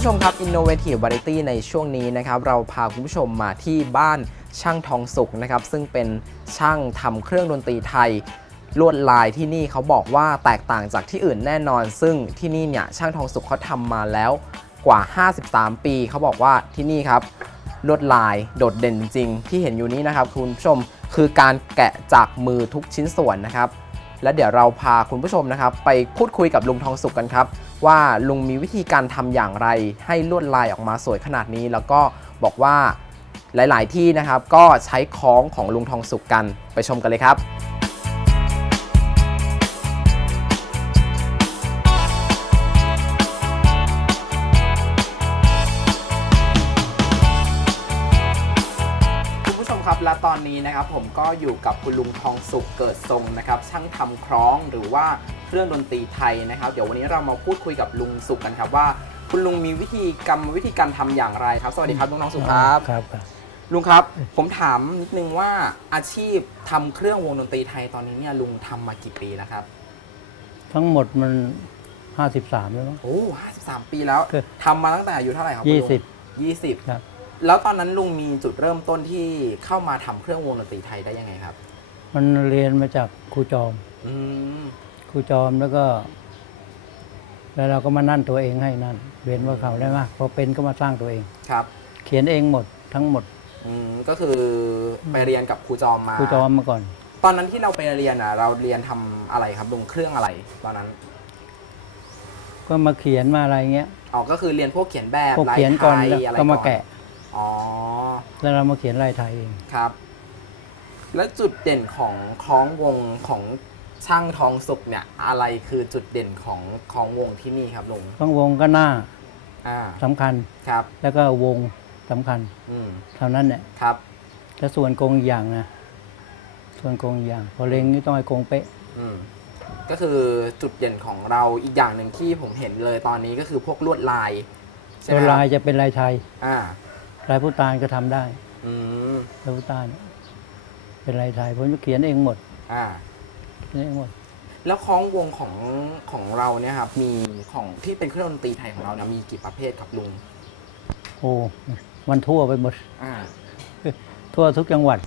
ผู้ชมครับ Innovative Variety ในช่วงนี้นะครับเราพาคุณผู้ชมมาที่บ้านช่างทองสุกนะครับซึ่งเป็นช่างทำเครื่องดนตรีไทยลวดลายที่นี่เขาบอกว่าแตกต่างจากที่อื่นแน่นอน ซึ่งที่นี่เนี่ยช่างทองสุกเขาทำมาแล้วกว่า 53 ปีเขาบอกว่าที่นี่ครับลวดลายโดดเด่นจริงที่เห็นอยู่นี้นะครับคุณผู้ชมคือการแกะจากมือทุกชิ้นส่วนนะครับ และเดี๋ยวเราพาคุณผู้ชมนะครับ ไปพูดคุยกับลุงทองสุกกันครับ ว่าลุงมีวิธีการทำอย่างไร ให้ลวดลายออกมาสวยขนาดนี้ แล้วก็บอกว่าหลาย ๆ ที่นะครับ ก็ใช้คล้องของลุงทองสุกกันไปชมกันเลยครับ นนี้นะครับผมก็อยู่กับคุณลุงทองสุขเกิดทรงนะครับช่างทำคล้องหรือว่าเครื่องดนตรีไทยนะครับ เดี๋ยววันนี้เรามาพูดคุยกับลุงสุขกันครับว่า คุณลุงมีวิธีกรรมวิธีการทำอย่างไรครับ สวัสดีครับลุงทองสุขครับครับครับ ลุงครับผมถามนิดนึงว่าอาชีพทำเครื่องวงดนตรีไทยตอนนี้เนี่ยลุงทำมากี่ปีแล้วครับ ทั้งหมดมันห้าสิบสามแล้วมั้งโอ้ห้าสิบสามปีแล้วคือทำมาตั้งแต่อายุเท่าไหร่ครับคุณยี่ลุงสิบยี่สิบครับ แล้วตอนนั้นลุงมีจุดเริ่มต้นที่เข้ามาทำเครื่องวงดนตรีไทยได้ยังไงครับ มันเรียนมาจากครูจอมอืมครูจอมแล้วก็ แล้วเราก็มานั่นตัวเองให้นั่นเรียนว่าเขาได้มากพอเป็นก็มาสร้างตัวเอง ครับเขียนเองหมดทั้งหมดอืมก็คือไปเรียนกับครูจอมมา ครูจอมมาก่อน ตอนนั้นที่เราไปเรียนอะ เราเรียนทำอะไรครับลุงเครื่องอะไร ตอนนั้นก็มาเขียนมาอะไรเงี้ย อ๋อก็คือเรียนพวกเขียนแบบพวกลายเขียนก่อนไทยแล้วอะไรก็มาอนแกะ อ๋อ แล้วเรามาเขียนลายไทยเอง ครับ แล้วจุดเด่นของคล้องวงของช่างทองสุกเนี่ย อะไรคือจุดเด่นของคล้องวงที่นี่ครับลุงต้องวงก็หน้าอ่าสำคัญ ครับ แล้วก็วงสำคัญ อืมเท่านั้นเนี่ยครับ แล้วส่วนโกงอีกอย่างนะ ส่วนโกงอีกอย่าง พอเล็งนี่ต้องให้โกงเป๊ะ อืมก็คือจุดเด่นของเราอีกอย่างหนึ่งที่ผมเห็นเลยตอนนี้ก็คือพวกลวดลายใช่ไหตัมวครัลายบจะเป็นลายไทย อ่า ลายผู้ตานก็ทำได้อืมลายผู้ตานเป็นลายไทยผมจะเขียนเองหมด อ่าเขียนเองหมด แล้วคล้องวงของของเราเนี่ยครับมีของที่เป็นเครื่องดนตรีไทยของเราเนี่ยมีกี่ประเภทครับลุงโอ้มันทั่วไปหมด อ่า ทั่วทุกจังหวัด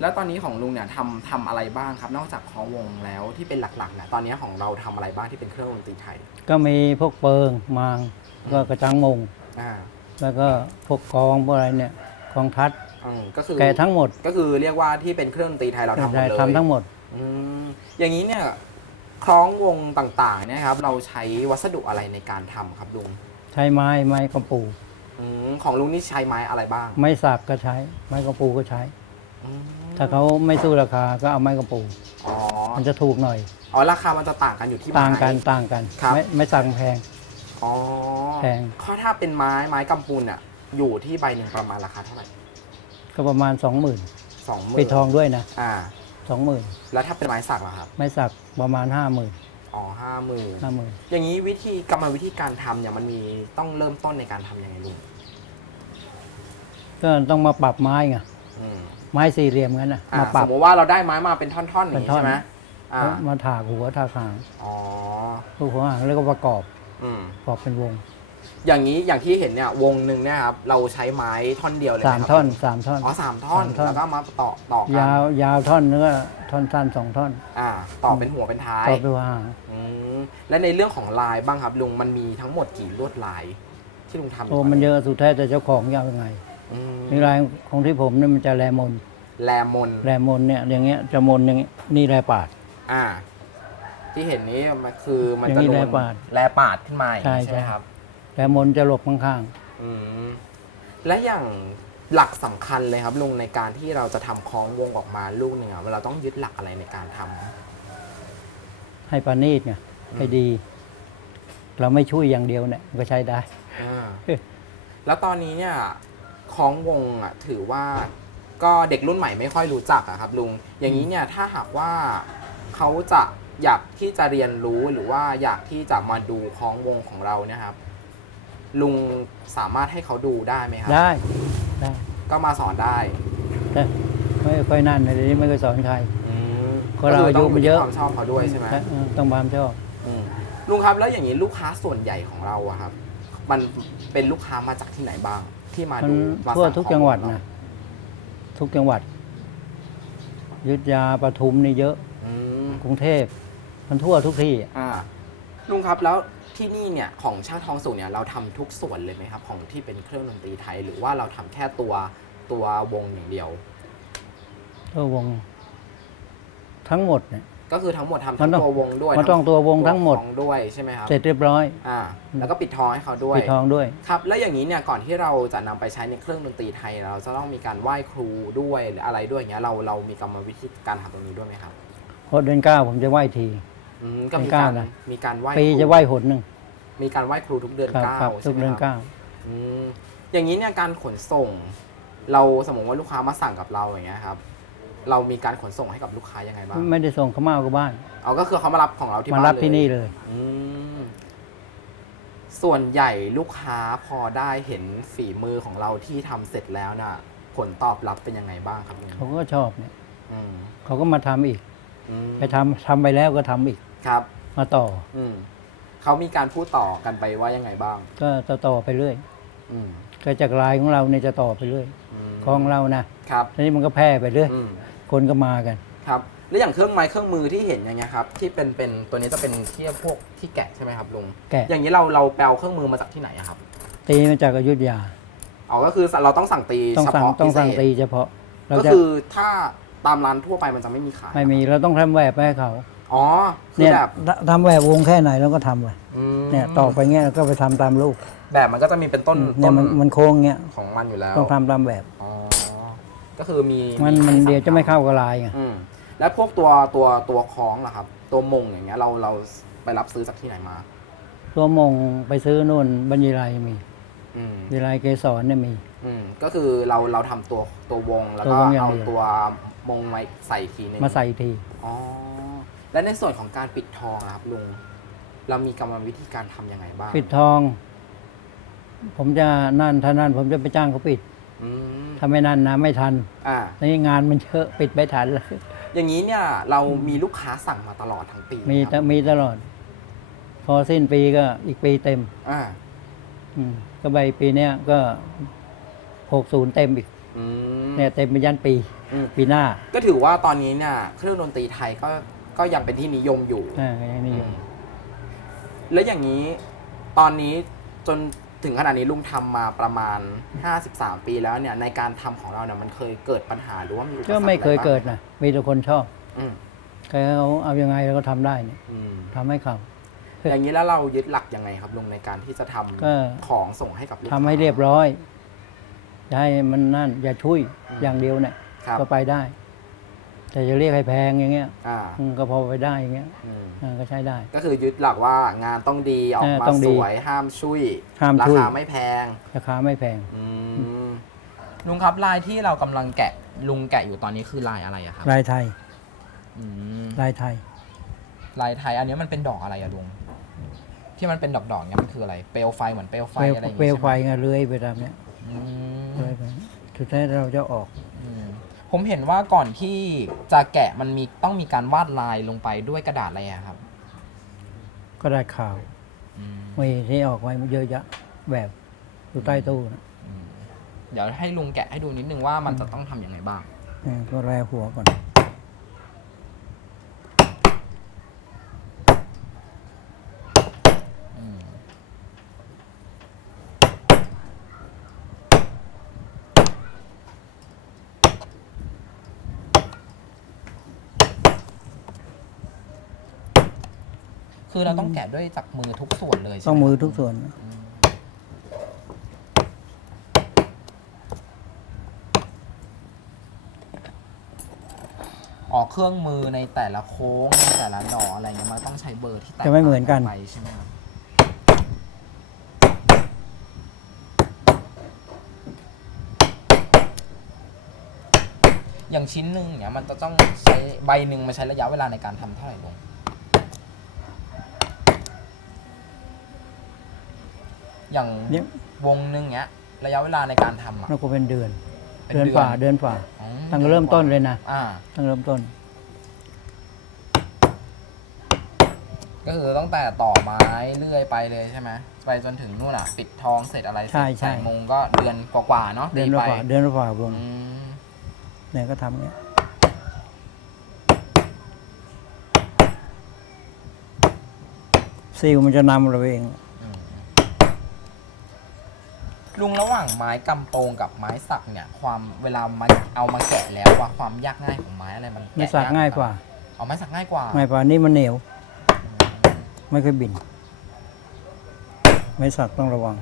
แล้วตอนนี้ของลุงเนี่ยทำทำอะไรบ้างครับ นอกจากคล้องวงแล้วที่เป็นหลักๆเนี่ยตอนนี้ของเราทำอะไรบ้างที่เป็นเครื่องดนตรีไทย ก็มีพวกเปิงมางแล้วก็กระจังงงอ่า แล้วก็พวกกองพวกอะไรเนี่ยกองทัดอืมก็คือแกะทั้งหมดก็คือเรียกว่าที่เป็นเครื่องดนตรีไทยเราทำหมดได้เลยทำทั้งหมด อืมอย่างนี้เนี่ยคล้องวงต่างๆเนี่ยครับ เราใช้วัสดุอะไรในการทำครับลุงใช้ไม้ไม้กระปูอมของลุงนี่ใช้ไม้อะไรบ้างไม้สักก็ใช้ ไม้กระปูก็ใช้ อืมถ้าเขาไม่สู้ราคาก็เอาไม้กระปูอ๋อมันจะถูกหน่อย อ๋อราคามันจะต่างกันอยู่ที่ไม้ ต่างกันต่างกันครับ ไม่ไม่สั่งแพง อ๋อแพงเพราะถ้าเป็นไม้ไม้กำปูนอะ อยู่ที่ใบหนึ่งประมาณราคาเท่าไหร่ก็ประมาณสองหมื่นสองหมื่นปีทองด้วยนะอ่าสองหมื่นแล้วถ้าเป็นไม้สักล่ะครับ ไม้สักประมาณห้าหมื่นอ๋อห้าหมื่นห้าหมื่นอย่างนี้วิธีกรรมวิธีการทำเนี่ยมันมีต้องเริ่มต้นในการทำยังไงลุงก็ต้องมาปรับไม้ไงอืมไม้สี่เหลี่ยมงั้นนะอ่ามาปสรับ มมติว่าเราได้ไม้มาเป็นท่อนๆอย่างนี้เป็นท่อน ใช่ไหมอ่ามาถากหัวถากหางอ๋อ ลูกหัวหางแล้วก็ประกอบ อืมประกอบเป็นวงอย่างนี้อย่างที่เห็นเนี่ยวงหนึ่งเนี่ยครับเราใช้ไม้ท่อนเดียวเลยไหสามครับท่อนสามท่อน อ๋อสามท่อนสามท่อน แล้วก็มาต่อต่อกันยาวยาวท่อนเนื้อท่อนสั้นสองท่อนอ่า ต่อเป็นหัวเป็นท้ายต่อไปหัวหางอืมและในเรื่องของลายบ้างครับลุงมันมีทั้งหมดกี่ลวดลาย ที่ลุงทำยู่โอ้มันเยอะสุดแท้แต่เจ้าของยาวยังไงอืมในลายของที่ผมเนี่ยมันจะแรมน แลมนแรมนเนี่ยอย่างเงี้ยจะมนอย่างเงี้ยนี่แรปาดอ่า ที่เห็นนี้มันคือมันอย่างจะนี้ลแลนปาดแลปาดขึ้นมาอย่างนี้ใช่ใช่ไหมใช่ ครับแรมนจะหลบข้างอืมและอย่างหลักสำคัญเลยครับลุงในการที่เราจะทำคล้องวงออกมาลูกหนึ่งอะเราต้องยึดหลักอะไรในการทำ ๆให้ปานีตไงให้ดี เราไม่ช่วยอย่างเดียวเนี่ยมันก็ใช้ได้ อ่าแล้วตอนนี้เนี่ยคล้องวงอะถือว่าก็เด็กรุ่นใหม่ไม่ค่อยรู้จักอะครับลุง อย่างนี้เนี่ยถ้าหากว่าเขาจะ อยากที่จะเรียนรู้หรือว่าอยากที่จะมาดูคล้องวงของเราเนี่ยครับ ลุงสามารถให้เขาดูได้ไหมครัได้ได้ก็มาสอนได้แต่ไม่ค่อยนั่นเลยนี่ไม่ค่อยสอนใคร อืมก็เราอายุก็คืมันเยอะต้งที่ความชอบเขาด้วยใช่ไหมเออต้องความชอบอืมลุงครับแล้วอย่างนี้ลูกค้าส่วนใหญ่ของเราอะครับเมันเป็นลูกค้ามาจากที่ไหนบ้าง ที่มามันดูมาทั่วสั่ทุกของจังหวัดเรานะทุกจังหวัดอยุทธยาปทุมนี่เยอะ อืมกรุงเทพ มันทั่วทุกที่อะอ่าลุงครับแล้วที่นี่เนี่ยของช่างทองสุกเนี่ยเราทำทุกส่วนเลยไหมครับ ของที่เป็นเครื่องดนตรีไทย หรือว่าเราทำแค่ตัวตัววงอย่างเดียวตัววง ทั้งหมดเนี่ย ก็คือทั้งหมดทำมัทั้นงต้องตัววงด้วยมันต้องตัววงทั้งหมด ของด้วยใช่ไหมครับเสร็จเรียบร้อยอ่าแล้วก็ปิดทองให้เขาด้วย ปิดทองด้วย ครับ แล้วอย่างนี้เนี่ยก่อนที่เราจะนำไปใช้ในเครื่องดนตรีไทย เราจะต้องมีการไหว้ครูด้วยหรืออะไรด้วยอย่างเงี้ยเราเรามีกรรมวิธีการทำตรงนี้ด้วยไหมครับ เพราะเดือนเก้าผมจะไหว้ที อืมก็มีเดือนเก้าการนะ มีการไหว้ปีครูจะไหว้หนหนึ่งมีการไหว้ครูทุกเดือนครับเก้าครับใช่ทุกไหมเดือนครับ เก้า อืมอย่างนี้เนี่ยการขนส่ง เราสมมติว่าลูกค้ามาสั่งกับเราอย่างเงี้ยครับ เรามีการขนส่งให้กับลูกค้ายังไงบ้างไม่ได้ส่งเขามาเอากับบ้าน เอาก็คือเขามารับของเราที่มาบ้านรับเลยที่นี่เลย อืมส่วนใหญ่ลูกค้าพอได้เห็นฝีมือของเราที่ทำเสร็จแล้วน่ะ ผลตอบรับเป็นยังไงบ้างครับลุงเขาก็ชอบเนี่ย อืมเขาก็มาทำอีก อืมไปทำทำไปแล้วก็ทำอีก ครับมาต่อ อืมเขามีการพูดต่อกันไปว่ายังไงบ้าง ก็จะต่อไปเรื่อยอืมก็จากลายของเราเนี่ยจะต่อไปเรื่อยมของเรานะครับ ทีนี้มันก็แพร่ไปเรื่อยอืมคนก็มากัน ครับ แล้วอย่างเครื่องไม้เครื่องมือที่เห็นอย่างเงี้ยครับ ที่เป็นเป็นตัวนี้จะเป็นที่พวกที่แกะใช่ไหมครับลุงแกะ อย่างนี้เราเราแปลเครื่องมือมาจากที่ไหนอะครับตีมาจากอยุธยาอ๋อก็คือเราต้องสั่งตีต้องเฉสั่งพาะต้องพิเศสั่งษตีเฉพาะ เราก็จะคือถ้าตามร้านทั่วไปมันจะไม่มีขายไม่มีเราต้องทำแหวบไปให้เขา อ๋อ คือเนี่ยแบบทำแหวบวงแค่ไหนเราก็ทำไปอืมเนี่ยต่อไปเงี้ยเราก็ไปทำตามลูกแบบมันก็จะมีเป็นต้นเนี่ต้ยนมันมันโค้งเงี้ยของมันอยู่แล้วต้องทำตามแบบ อ๋อก็คือมีมันมันให้สั่งเดี๋ยวจะไม่เข้ากับลายไงอืมแล้วพวกตัวตัวตัวคล้องล่ะครับ ตัวมงอย่างเงี้ยเราเราไปรับซื้อจากที่ไหนมา ตัวมงไปซื้อนู่นบรรยีไรมีอืมบรรยีไรเกสรเนี่ยมี อืมก็คือเราเราทำตัวตัววงแล้วตัวก็วงอย่างเอาเดียว ตัวมงไว้ใส่อีกทีหนึงมาใส่อีกทีอ๋อ และในส่วนของการปิดทองอะครับลุงเรามีกรรมวิธีการทำยังไงบ้างปิดทอง ผมจะนั่นถ้านั่นผมจะไปจ้างเขาปิดอืมถ้าไม่นั่นนะไม่ทันอ่านี่งานมันเยอะปิดไม่ทันเลยอย่างนี้เนี่ยเรามีลูกค้าสั่งมาตลอดทั้งปีไหมีคแต่รับมีตลอด พอสิ้นปีก็อีกปีเต็ม อ่าอืมก็ใบปีเนี้ยก็หกศูนย์เต็มอีกอืมเนี่ยเต็มไปยันปี อืมปีหน้า ก็ถือว่าตอนนี้เนี่ยเครื่องดนตรีไทยก็ ก็ยังเป็นที่นิยมอยู่ อ่าก็ยังนี่อยู่อืมแล้วอย่างนี้ตอนนี้จนถึงขนาดนี้ลุงทำมาประมาณ 53 ปีแล้วเนี่ย ในการทำของเราเนี่ยมันเคยเกิดปัญหาหรือว่ามีอุปสรรคก็ไม่เคยอะรบ้างเกิดนะ มีแต่คนชอบอืมใครเขาเอายังไงเราก็ทำได้เนี่ยอืมทำให้เขา อย่างนี้แล้วเรายึดหลักยังไงครับลุงในการที่จะทำก็ ของส่งให้กับลูกทำค้า ให้เรียบร้อยอย่าให้มันนั่น อย่าช่วยอืม อย่างเดียวเนี่ยครับ ก็ไปได้ แต่จะเรียกให้แพงอย่างเงี้ยอ่าอืมก็พอไปได้อย่างเงี้ยอืมอ่าก็ใช้ได้ ก็คือยึดหลักว่างานต้องดีออกเออมาต้องดีสวยห้ามชุยห้ามราช่วยคาไม่แพงราคาไม่แพงลุงครับลายที่เรากำลังแกะลุงแกะอยู่ตอนนี้คือลายอะไรอะครับลายไทยอืมลายไทย ลายไทยอันนี้มันเป็นดอกอะไรอะลุง ที่มันเป็นดอกๆเนี่ยมันคืออะไร เปลวไฟเหมือนเปลวไฟเปลวอะไรอย่างเปลงี้วไฟใช่ไหมไงเลื้อยไปตามเนี้ยอืมเลื้อยไปสุดท้ายเราจะออกอืม ผมเห็นว่าก่อนที่จะแกะมันมีต้องมีการวาดลายลงไปด้วยกระดาษอะไรอะครับก็ได้ข่าวอืมมีที่ออกไว้เยอะแยะแบบอยู่ใต้ตู้นะเดี๋ยวให้ลุงแกะให้ดูนิดนึงว่ามันจะต้องทำยังไงบ้างเออก็แรหัวก่อน คือเราต้องแกะด้วยจากมือทุกส่วนเลยใช่ไหต้องมือทุกส่วนนะออกเครื่องมือในแต่ละโค้งในแต่ละหน่ออะไรเงี้ยมันต้องใช้เบอร์ที่แตกจะไม่เหมือนกันไปใช่ไหมครับอย่างชิ้นหนึ่งเนี่ยมันจะต้องใช้ใบหนึ่งมันใช้ระยะเวลาในการทำเท่าไหร่ลง อย่างเนี่ยวงหนึ่งเนี้ย ระยะเวลาในการทำอะแล้วก็เป็นเดือน เป็นเดือนเดือนฝ่าเดือนฝ่าอ๋อตั้งแต่เริ่มต้นเลยนะอ่า ตั้งแต่เริ่มต้น ก็คือตั้งแต่ต่อไม้เรื่อยไปเลยใช่ไหมไปจนถึงนู่นอะ ปิดทองเสร็จอะไรเสร็จใช่ใช่ แปดโมงก็เดือนกว่าๆเนาะเดือนตีละไปฝ่าเดือนละฝ่าวงอืมเนี่ยก็ทำเนี้ยซิลมันจะนำเราเองอืม ลุงระหว่างไม้กำโปงกับไม้สักเนี่ย ความเวลามาเอามาแกะแล้วว่าความยากง่ายของไม้อะไรมันแะไม่สักง่ายกว่าเอาไม้สักง่ายกว่าง่ายกว่านี่มันเหนียว ไม่เคยบิน ไม่สักต้องระวัง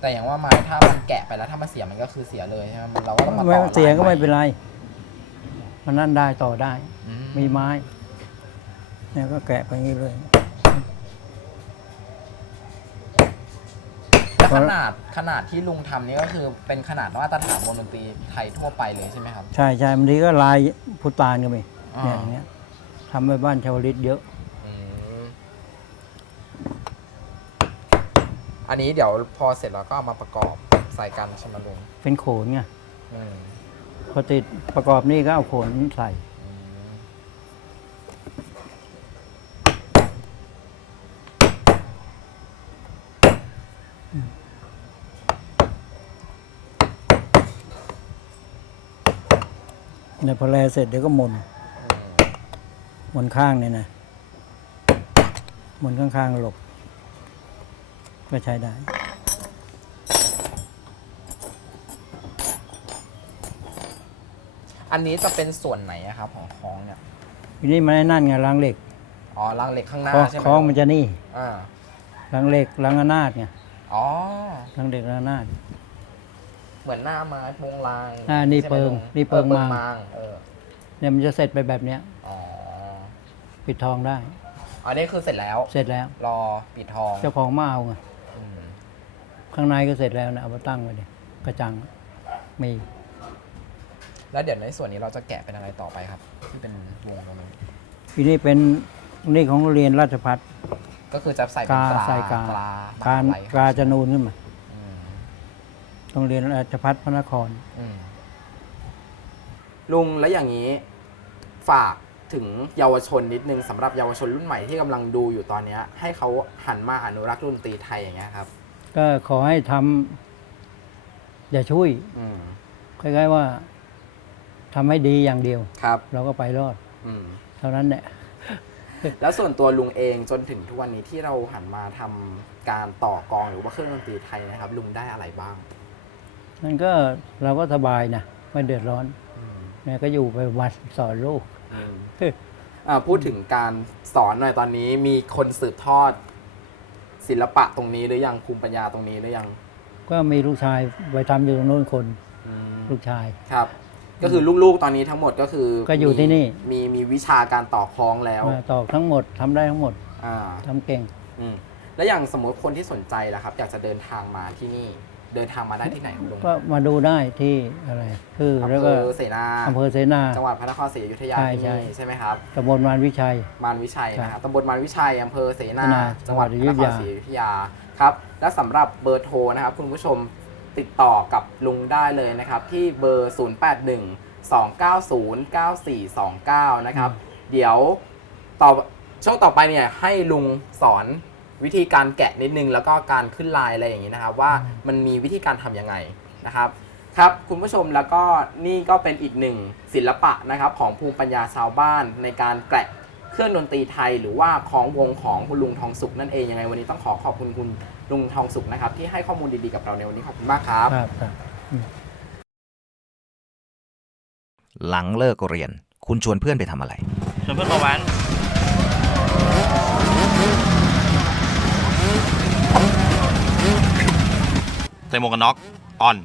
แต่อย่างว่าไม้ถ้ามันแกะไปแล้วถ้ามันเสียมันก็คือเสียเลยใช่ไหมมันเราก็ต้องมาต่อไม่เสียก็ไม่ลาเป็นไร มันนั่นได้ต่อได้ อืมีไม้เนี่ยก็แกะไปอย่างนี้เลย แล้ว ขนาดขนาดที่ลุงทำนี่ก็คือเป็นขนาดมาตรฐานวงดนตรีไทยทั่วไปเลยใช่ไหมครับ ใช่ใช่บางทีก็ลายพุตานก็มีอ่าเนี่ยอย่างเงี้ยทำไปบ้านชาวลิตเยอะอืมอันนี้เดี๋ยวพอเสร็จแล้วก็เอามาประกอบใส่กันใช่ไหมลุงเป็นโขนไงอืม พอติดประกอบนี่ก็เอาโขนใส่ เนี่ยพอแลเสร็จเดี๋ยวก็หมุนหมุนข้างเนี่ยนะหมุนข้างๆหลบ ก็ใช้ได้อันนี้จะเป็นส่วนไหนอะครับของคล้องเนี่ยทีนี้มันไอ้นั่นไงล้างเหล็กอ๋อรางเหล็กข้างหน้าคล้องใช่ไหมคล้องมันจะนี่อ่าล้างเหล็กล้างอนาดไงอ๋อล้างเหล็กล้างอนาด เหมือนหน้าไม้โปงลางอ่านี่ใช่ไหมเปิงลุนี่เปิงออมางมาง เออเนี่ยมันจะเสร็จไปแบบเนี้ย อ๋อปิดทองได้ อันนี้คือเสร็จแล้ว เสร็จแล้ว รอปิดทองเจ้าของมาเอาไงอืมข้างในก็เสร็จแล้วนะเอามาตั้งไว้ดิกระจังมีแล้วเดี๋ยวในส่วนนี้เราจะแกะเป็นอะไรต่อไปครับ ที่เป็นวงตรงนี้ทีนี้เป็นนี่ของโรงเรียนราชพัฒก็คือจะใส่เป็นกากลาใส่กากลาการอะไรกาจะนูนขึ้นมาอืม โรงเรียนราชพัฒพระนคร อืมลุงแล้วอย่างนี้ ฝากถึงเยาวชนนิดนึงสำหรับเยาวชนรุ่นใหม่ที่กำลังดูอยู่ตอนเนี้ย ให้เขาหันมาอนุรักษ์ดนตรีไทยอย่างเงี้ยครับ ก็ขอให้ทำอย่าช่วยอืมคล้ายๆว่าทำให้ดีอย่างเดียว ครับ เราก็ไปรอด อืม เท่านั้นแหละแล้วส่วนตัวลุงเองจนถึงทุกวันนี้ที่เราหันมาทำการต่อกลองหรือว่าเครื่องดนตรีไทยนะครับ ลุงได้อะไรบ้าง มันก็เราก็สบายนะไม่เดือดร้อนอืมแม่ก็อยู่ไปวัดสอนลูกอืมอ่าพูดถึงการสอนหน่อยตอนนี้มีคนสืบทอด ศิลปะตรงนี้หรือยังภูมิปัญญาตรงนี้หรือยัง ก็มีลูกชายไปทำอยู่ตรงโน้นคนอืมลูกชายครับ ก็คือลูกๆตอนนี้ทั้งหมดก็คือก็อยู่ที่นี่มีมีวิชาการต่อคล้องแล้วมาตอกทั้งหมดทำได้ทั้งหมดอ่าทำเก่งอืมแล้วอย่างสมมติคนที่สนใจล่ะครับ อยากจะเดินทางมาที่นี่ เดินทางมาได้ที่ไหนคุณลุงก็มาดูได้ที่อะไรคืออำแล้วเภก็อเสนาอำเภอเสนา จังหวัดพระนครศรีอยุธยาใช่ที่ใช่ นี่ใช่ไหมครับ ตำบลมารวิชัย มารวิชัยครับนะครับตำบลมารวิชัยอำเภอเสนาเสนาจังหวัดพจังหวัระดนครศรีอยุธยาครับ และสำหรับเบอร์โทรนะครับ คุณผู้ชมติดต่อกับลุงได้เลยนะครับ ที่เบอร์ 081 290 9429 นะครับ เดี๋ยวต่อช่วงต่อไปเนี่ยให้ลุงสอน วิธีการแกะนิดนึง แล้วก็การขึ้นลายอะไรอย่างนี้นะครับว่ามันมีวิธีการทำยังไงนะครับครับคุณผู้ชมแล้วก็นี่ก็เป็นอีกหนึ่งศิลปะนะครับของภูมิปัญญาชาวบ้านในการแกะเครื่องดนตรีไทย หรือว่าของวงของคุณลุงทองสุขนั่นเองยังไงวันนี้ต้องขอขอบคุณคุณลุงทองสุขนะครับที่ให้ข้อมูลดีๆกับเราในวันนี้ขอบคุณมากครับ ครับครับหลังเลิกเรียน คุณชวนเพื่อนไปทำอะไร ชวนเพื่อนมาแว้น ส่หมวกกันน็อกออน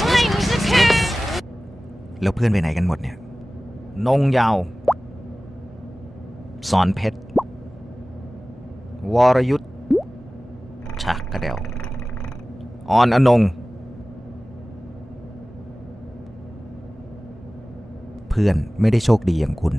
Playing the cat. แล้วเพื่อนไปไหนกันหมดเนี่ย นงยาว สอนเพชร วรยุทธ์ชักกระเดวออนอนง เพื่อนไม่ได้โชคดีอย่างคุณ